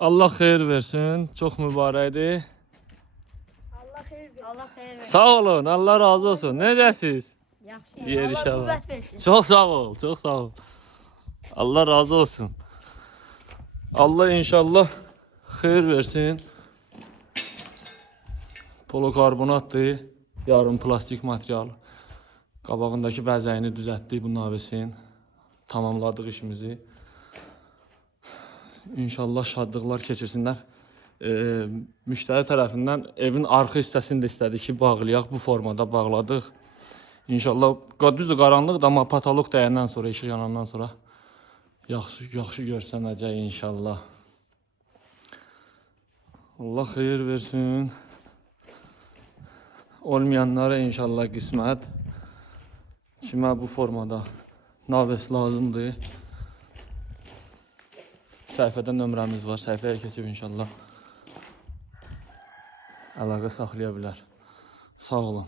Allah xeyir versin. Çox mübarəkdir. Allah xeyir versin. Allah xeyir versin. Sağ olun. Allah razı olsun. Necəsiz? Yaxşı. Yer Allah inşallah. qüvvət versin. Çok sağ ol. Çok sağ ol. Allah razı olsun. Allah inşallah xeyir versin. Polokarbonatdır. Yarım plastik material. Qabağındakı bəzəyini düzəltdik bu navesin. Tamamladıq işimizi. İnşallah şadlıqlar keçirsinlər. Müştəri tərəfindən evin arxa hissəsini də istədi ki, bağlayaq. Bu formada bağladıq. İnşallah düzdür qaranlıqdır, amma patolog dəyəndən sonra, işıq yanandan sonra yaxşı görsənəcək inşallah. Allah xeyir versin. Olmayanlara inşallah qismət. Kimə bu formada naves lazımdır. Səhifədə nömrəmiz var. Səhifəyə keçib inşallah əlaqə saxlaya bilər. Sağ olun.